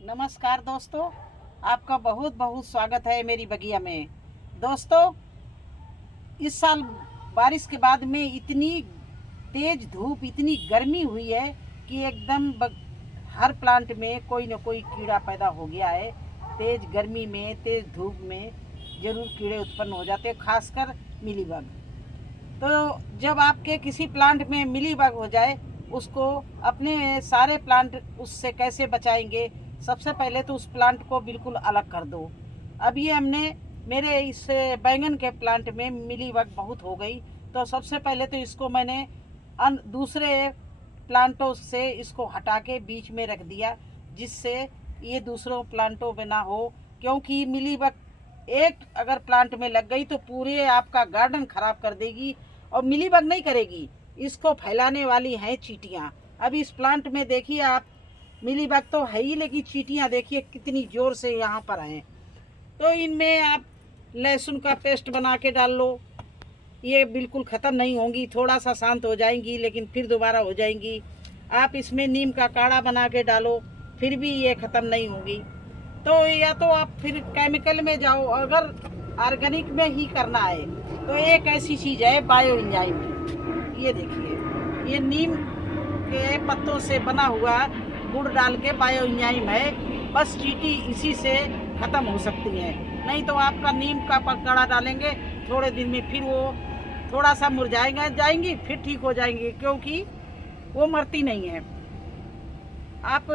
नमस्कार दोस्तों, आपका बहुत बहुत स्वागत है मेरी बगिया में। दोस्तों, इस साल बारिश के बाद में इतनी तेज धूप, इतनी गर्मी हुई है कि एकदम हर प्लांट में कोई न कोई कीड़ा पैदा हो गया है। तेज गर्मी में, तेज धूप में ज़रूर कीड़े उत्पन्न हो जाते हैं, खासकर मिलीबग। तो जब आपके किसी प्लांट में मिलीबग हो जाए, उसको अपने सारे प्लांट उससे कैसे बचाएंगे? सबसे पहले तो उस प्लांट को बिल्कुल अलग कर दो। अब ये हमने मेरे इस बैंगन के प्लांट में मिलीबग बहुत हो गई, तो सबसे पहले तो इसको मैंने दूसरे प्लांटों से इसको हटा के बीच में रख दिया, जिससे ये दूसरों प्लांटों में ना हो। क्योंकि मिलीबग एक अगर प्लांट में लग गई तो पूरे आपका गार्डन ख़राब कर देगी। और मिलीबग नहीं करेगी, इसको फैलाने वाली हैं चींटियाँ। अब इस प्लांट में देखिए आप, मिलीबग तो है ही, लेकिन चींटियाँ देखिए कितनी ज़ोर से यहाँ पर हैं। तो इनमें आप लहसुन का पेस्ट बना के डाल लो, ये बिल्कुल ख़त्म नहीं होंगी। थोड़ा सा शांत हो जाएंगी लेकिन फिर दोबारा हो जाएंगी। आप इसमें नीम का काढ़ा बना के डालो, फिर भी ये ख़त्म नहीं होगी। तो या तो आप फिर केमिकल में जाओ, अगर ऑर्गेनिक में ही करना है तो एक ऐसी चीज़ है बायो एंजाइम। ये देखिए, ये नीम के पत्तों से बना हुआ गुड़ डाल के बायो एंजाइम है। बस चींटी इसी से ख़त्म हो सकती है। नहीं तो आपका नीम का काढ़ा डालेंगे, थोड़े दिन में फिर वो थोड़ा सा जाएंगी, फिर ठीक हो जाएंगी, क्योंकि वो मरती नहीं है। आप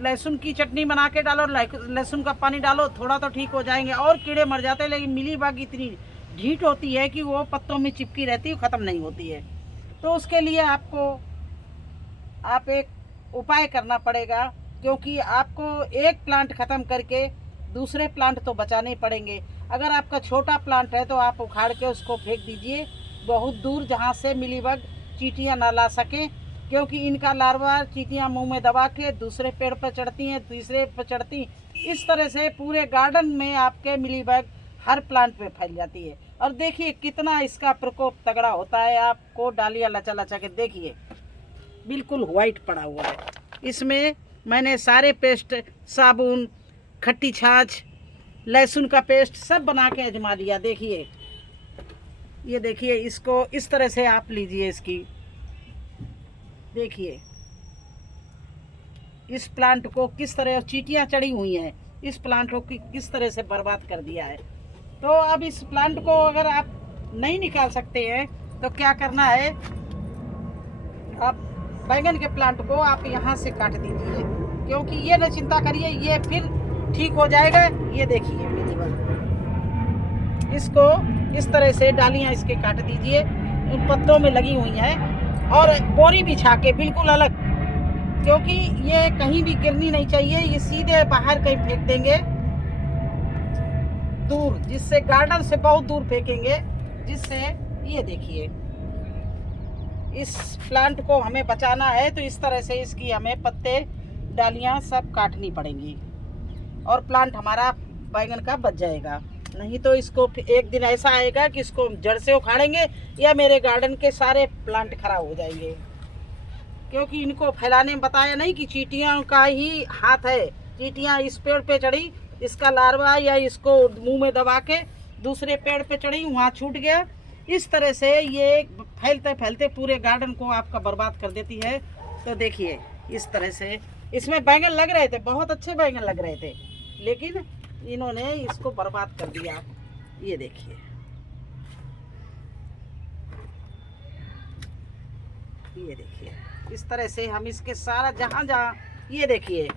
लहसुन की चटनी बना के डालो, लहसुन का पानी डालो, थोड़ा तो ठीक हो जाएंगे और कीड़े मर जाते हैं। लेकिन मिलीबग इतनी ढीठ होती है कि वो पत्तों में चिपकी रहती है, ख़त्म नहीं होती है। तो उसके लिए आप एक उपाय करना पड़ेगा, क्योंकि आपको एक प्लांट ख़त्म करके दूसरे प्लांट तो बचाने पड़ेंगे। अगर आपका छोटा प्लांट है तो आप उखाड़ के उसको फेंक दीजिए बहुत दूर, जहाँ से मिलीबग चींटियाँ ना ला सकें। क्योंकि इनका लार्वा चींटियाँ मुंह में दबा के दूसरे पेड़ पर चढ़ती हैं, तीसरे पर चढ़ती, इस तरह से पूरे गार्डन में आपके मिलीबग हर प्लांट पे फैल जाती है। और देखिए कितना इसका प्रकोप तगड़ा होता है। आपको डालियाँ लचा लचा के देखिए, बिल्कुल वाइट पड़ा हुआ है। इसमें मैंने सारे पेस्ट, साबुन, खट्टी छाछ, लहसुन का पेस्ट सब बना के आजमा लिया। देखिए, ये देखिए, इसको इस तरह से आप लीजिए। इसकी देखिए, इस प्लांट को किस तरह चींटियाँ चढ़ी हुई हैं, इस प्लांट को किस तरह से बर्बाद कर दिया है। तो अब इस प्लांट को अगर आप नहीं निकाल सकते हैं तो क्या करना है, आप बैंगन के प्लांट को आप यहाँ से काट दीजिए। क्योंकि ये न चिंता करिए, ये फिर ठीक हो जाएगा। ये देखिए मिलीबग, इसको इस तरह से डालियाँ इसके काट दीजिए, उन पत्तों में लगी हुई हैं, और बोरी बिछा के बिल्कुल अलग, क्योंकि ये कहीं भी गिरनी नहीं चाहिए। ये सीधे बाहर कहीं फेंक देंगे दूर, जिससे गार्डन से बहुत दूर फेंकेंगे, जिससे ये देखिए, इस प्लांट को हमें बचाना है तो इस तरह से इसकी हमें पत्ते, डालियाँ सब काटनी पड़ेंगी, और प्लांट हमारा बैंगन का बच जाएगा। नहीं तो इसको एक दिन ऐसा आएगा कि इसको जड़ से उखाड़ेंगे या मेरे गार्डन के सारे प्लांट खराब हो जाएंगे। क्योंकि इनको फैलाने में बताया नहीं कि चींटियों का ही हाथ है। चींटियाँ इस पेड़ पे चढ़ी, इसका लार्वा या इसको मुंह में दबा के दूसरे पेड़ पे चढ़ी, वहाँ छूट गया। इस तरह से ये फैलते फैलते पूरे गार्डन को आपका बर्बाद कर देती है। तो देखिए, इस तरह से इसमें बैंगन लग रहे थे, बहुत अच्छे बैंगन लग रहे थे, लेकिन इन्होंने इसको बर्बाद कर दिया। ये देखिए, ये देखिए, इस तरह से हम इसके सारा जहाँ जहाँ, ये देखिए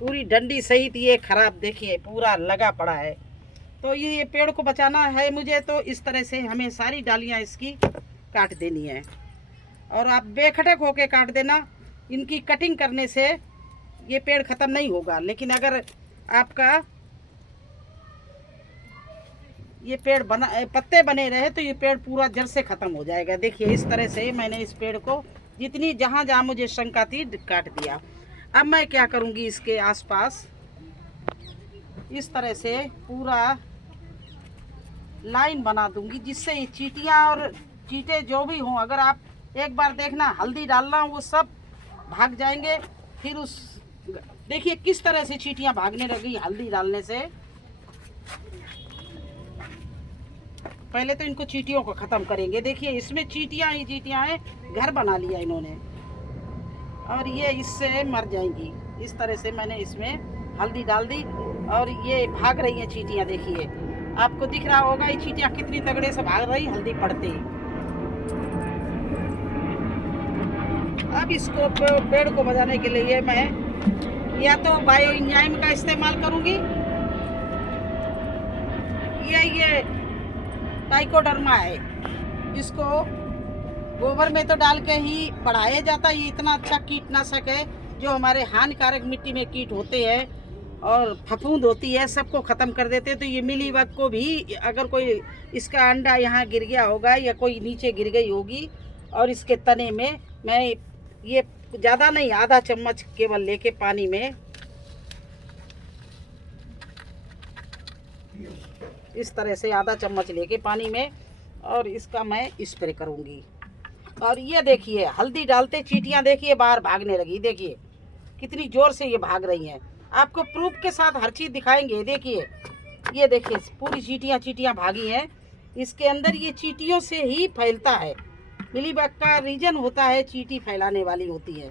पूरी डंडी सहित ये खराब, देखिए पूरा लगा पड़ा है। तो ये पेड़ को बचाना है मुझे, तो इस तरह से हमें सारी डालियाँ इसकी काट देनी है। और आप बेखटक होके काट देना, इनकी कटिंग करने से ये पेड़ ख़त्म नहीं होगा। लेकिन अगर आपका ये पेड़ पत्ते बने रहे तो ये पेड़ पूरा जड़ से ख़त्म हो जाएगा। देखिए, इस तरह से मैंने इस पेड़ को जितनी जहाँ जहाँ मुझे शंका थी काट दिया। अब मैं क्या करूँगी, इसके आसपास इस तरह से पूरा लाइन बना दूंगी, जिससे ये चींटियाँ और चींटे जो भी हों, अगर आप एक बार देखना हल्दी डालना, वो सब भाग जाएंगे। फिर उस देखिए किस तरह से चींटियां भागने लगी हल्दी डालने से। पहले तो इनको चींटियों को खत्म करेंगे। देखिए इसमें चींटियां ही चींटियां हैं, घर बना लिया इन्होंने और ये इससे मर जाएंगी। इस तरह से मैंने इसमें हल्दी डाल दी और ये भाग रही हैं चींटियां। देखिए आपको दिख रहा होगा ये चींटियां कितनी तगड़े से भाग रही हल्दी पड़ते। अब इसको पेड़ को बचाने के लिए मैं या तो बायो एंजाइम का इस्तेमाल करूंगी या ये ट्राइकोडर्मा है, इसको गोबर में तो डाल के ही बढ़ाया जाता है। ये इतना अच्छा कीटनाशक है जो हमारे हानिकारक मिट्टी में कीट होते हैं और फफूंद होती है सबको ख़त्म कर देते हैं। तो ये मिलीबग को भी अगर कोई इसका अंडा यहाँ गिर गया होगा या कोई नीचे गिर गई होगी और इसके तने में मैं ये ज़्यादा नहीं आधा चम्मच केवल लेके पानी में इस तरह से आधा चम्मच लेके पानी में और इसका मैं स्प्रे करूँगी। और ये देखिए हल्दी डालते चींटियां देखिए बाहर भागने लगी। देखिए कितनी जोर से ये भाग रही हैं। आपको प्रूफ के साथ हर चीज़ दिखाएंगे। देखिए ये देखिए पूरी चींटियां भागी हैं। इसके अंदर ये चींटियों से ही फैलता है। मिलीबग का रीजन होता है चींटी फैलाने वाली होती है।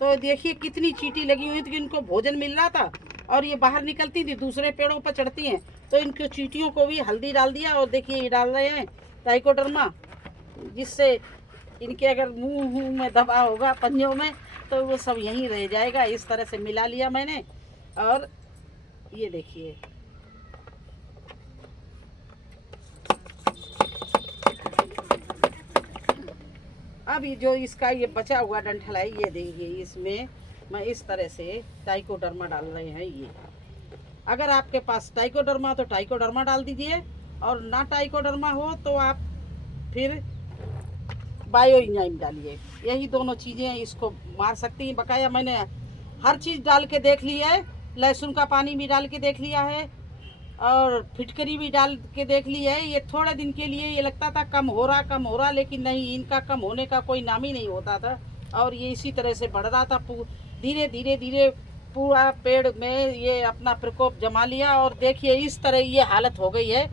तो देखिए कितनी चींटी लगी हुई थी, इनको भोजन मिल रहा था और ये बाहर निकलती थी दूसरे पेड़ों पर चढ़ती हैं। तो इनको चींटियों को भी हल्दी डाल दिया और देखिए ये डाल रहे हैं ट्राइकोडर्मा, जिससे इनके अगर मुंह में दबा होगा पंजों में तो वो सब यहीं रह जाएगा। इस तरह से मिला लिया मैंने और ये देखिए अब ये जो इसका ये बचा हुआ डंठल है ये देखिए इसमें मैं इस तरह से ट्राइकोडर्मा डाल रहे हैं। ये अगर आपके पास ट्राइकोडर्मा तो ट्राइकोडर्मा डाल दीजिए और ना ट्राइकोडर्मा हो तो आप फिर बायो एंजाइम डालिए। यही दोनों चीज़ें इसको मार सकती हैं। बकाया मैंने हर चीज़ डाल के देख ली है, लहसुन का पानी भी डाल के देख लिया है और फिटकरी भी डाल के देख ली है। ये थोड़े दिन के लिए ये लगता था कम हो रहा, लेकिन नहीं, इनका कम होने का कोई नाम ही नहीं होता था और ये इसी तरह से बढ़ रहा था। धीरे धीरे पूरा पेड़ में ये अपना प्रकोप जमा लिया और देखिए इस तरह ये हालत हो गई है।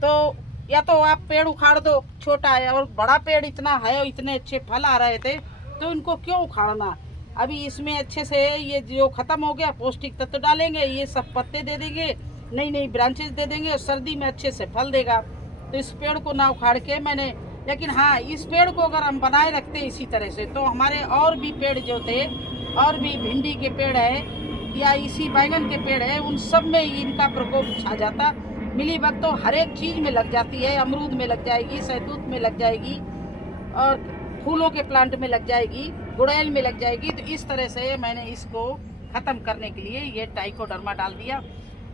तो या तो आप पेड़ उखाड़ दो, छोटा है और बड़ा पेड़ इतना है और इतने अच्छे फल आ रहे थे तो इनको क्यों उखाड़ना। अभी इसमें अच्छे से ये जो ख़त्म हो गया पौष्टिक तत्व डालेंगे, ये सब पत्ते दे देंगे, नई ब्रांचेस दे देंगे और सर्दी में अच्छे से फल देगा। तो इस पेड़ को ना उखाड़ के मैंने, लेकिन हाँ इस पेड़ को अगर हम बनाए रखते इसी तरह से तो हमारे और भी पेड़ जो थे और भी भिंडी के पेड़ है या इसी बैंगन के पेड़ है उन सब में इनका प्रकोप छा जाता। मिलीबग तो हर एक चीज़ में लग जाती है, अमरूद में लग जाएगी, सहतूत में लग जाएगी और फूलों के प्लांट में लग जाएगी, गुड़ैल में लग जाएगी। तो इस तरह से मैंने इसको ख़त्म करने के लिए ये ट्राइकोडर्मा डाल दिया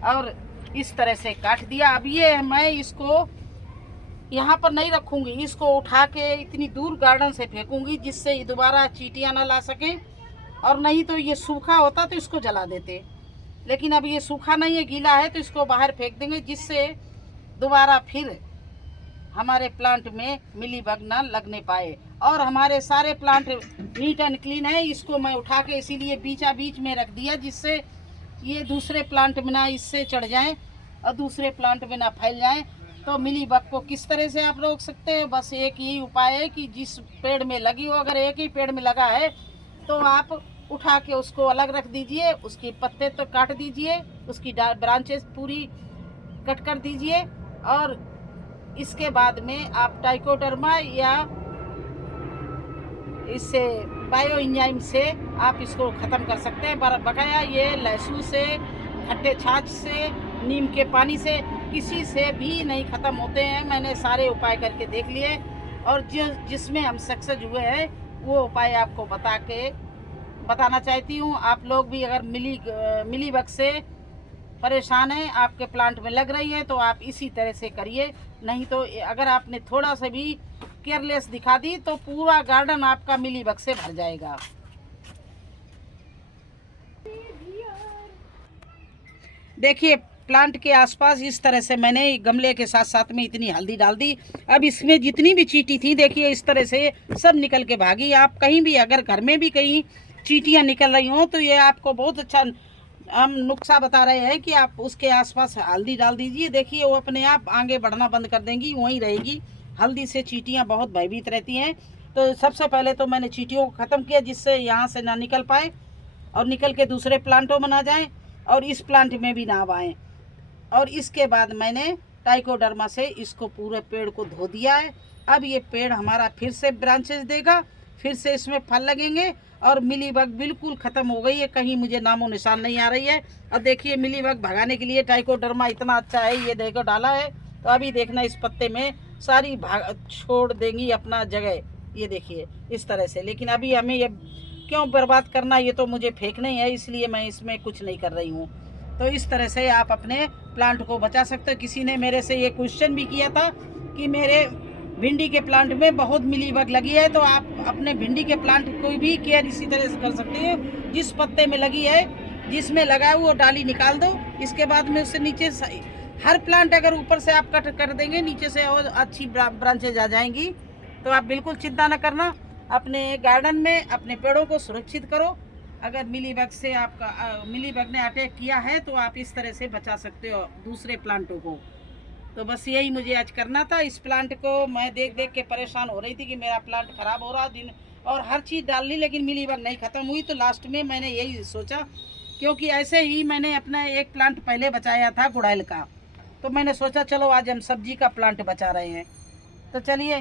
और इस तरह से काट दिया। अब ये मैं इसको यहाँ पर नहीं रखूँगी, इसको उठा के इतनी दूर गार्डन से फेंकूँगी जिससे दोबारा चींटियाँ ना ला सकें। और नहीं तो ये सूखा होता तो इसको जला देते, लेकिन अब ये सूखा नहीं है, गीला है तो इसको बाहर फेंक देंगे जिससे दोबारा फिर हमारे प्लांट में मिलीबग ना लगने पाए। और हमारे सारे प्लांट नीट एंड क्लीन है। इसको मैं उठा के इसीलिए बीच में रख दिया जिससे ये दूसरे प्लांट में ना इससे चढ़ जाएं और दूसरे प्लांट में ना फैल जाएं। तो मिलीबग को किस तरह से आप रोक सकते हैं? बस एक ही उपाय है कि जिस पेड़ में लगी हो, अगर एक ही पेड़ में लगा है तो आप उठा के उसको अलग रख दीजिए, उसके पत्ते तो काट दीजिए, उसकी ब्रांचेस पूरी कट कर दीजिए और इसके बाद में आप ट्राइकोडर्मा या इससे बायो एंजाइम से आप इसको ख़त्म कर सकते हैं। बकाया ये लहसुन से, खट्टे छाछ से, नीम के पानी से किसी से भी नहीं ख़त्म होते हैं। मैंने सारे उपाय करके देख लिए और जिसमें हम सक्सेस हुए हैं वो उपाय आपको बताना चाहती हूँ। आप लोग भी अगर मिलीबग से परेशान हैं, आपके प्लांट में लग रही है तो आप इसी तरह से करिए। नहीं तो अगर आपने थोड़ा सा भी केयरलेस दिखा दी तो पूरा गार्डन आपका मिलीबग से भर जाएगा। देखिए प्लांट के आसपास इस तरह से मैंने गमले के साथ साथ में इतनी हल्दी डाल दी। अब इसमें जितनी भी चींटी थी देखिए इस तरह से सब निकल के भागी। आप कहीं भी अगर घर में भी कहीं चींटियां निकल रही हों तो ये आपको बहुत अच्छा हम नुस्खा बता रहे हैं कि आप उसके आसपास हल्दी डाल दीजिए, देखिए वो अपने आप आगे बढ़ना बंद कर देंगी, वहीं रहेगी। हल्दी से चींटियाँ बहुत भयभीत रहती हैं। तो सबसे पहले तो मैंने चींटियों को ख़त्म किया, जिससे यहाँ से ना निकल पाए और निकल के दूसरे प्लांटों में ना जाएं और इस प्लांट में भी ना आएँ। और इसके बाद मैंने ट्राइकोडर्मा से इसको पूरे पेड़ को धो दिया है। अब ये पेड़ हमारा फिर से ब्रांचेस देगा, फिर से इसमें फल लगेंगे और मिलीबग बिल्कुल ख़त्म हो गई है, कहीं मुझे नामो निशान नहीं आ रही है। और देखिए मिलीबग भगाने के लिए ट्राइकोडर्मा इतना अच्छा है, ये देखो डाला है तो अभी देखना इस पत्ते में सारी भाग छोड़ देंगी अपना जगह, ये देखिए इस तरह से। लेकिन अभी हमें ये क्यों बर्बाद करना, ये तो मुझे फेंकना ही है, इसलिए मैं इसमें कुछ नहीं कर रही हूँ। तो इस तरह से आप अपने प्लांट को बचा सकते हो। किसी ने मेरे से ये क्वेश्चन भी किया था कि मेरे भिंडी के प्लांट में बहुत मिलीबग लगी है, तो आप अपने भिंडी के प्लांट को भी केयर इसी तरह से कर सकते हो। जिस पत्ते में लगी है, जिसमें लगा है वो डाली निकाल दो, इसके बाद में उससे नीचे हर प्लांट अगर ऊपर से आप कट कर देंगे, नीचे से और अच्छी ब्रांचेज आ जाएंगी। तो आप बिल्कुल चिंता न करना, अपने गार्डन में अपने पेड़ों को सुरक्षित करो। अगर मिलीबग से आपका मिलीबग ने अटैक किया है तो आप इस तरह से बचा सकते हो दूसरे प्लांटों को। तो बस यही मुझे आज करना था। इस प्लांट को मैं देख देख के परेशान हो रही थी कि मेरा प्लांट ख़राब हो रहा दिन, और हर चीज़ डाल ली लेकिन मिलीबग नहीं ख़त्म हुई। तो लास्ट में मैंने यही सोचा, क्योंकि ऐसे ही मैंने अपना एक प्लांट पहले बचाया था गुड़हल का, तो मैंने सोचा चलो आज हम सब्जी का प्लांट बचा रहे हैं। तो चलिए,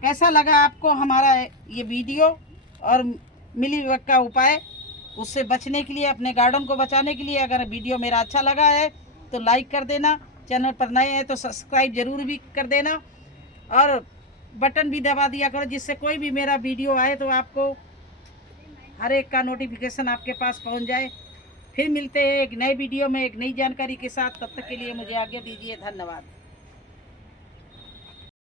कैसा लगा आपको हमारा ये वीडियो और मिलीबग का उपाय उससे बचने के लिए, अपने गार्डन को बचाने के लिए? अगर वीडियो मेरा अच्छा लगा है तो लाइक कर देना, चैनल पर नए हैं तो सब्सक्राइब जरूर भी कर देना और बटन भी दबा दिया करो, जिससे कोई भी मेरा वीडियो आए तो आपको हर एक का नोटिफिकेशन आपके पास पहुंच जाए। फिर मिलते हैं एक नए वीडियो में एक नई जानकारी के साथ, तब तक के लिए मुझे आज्ञा दीजिए। धन्यवाद।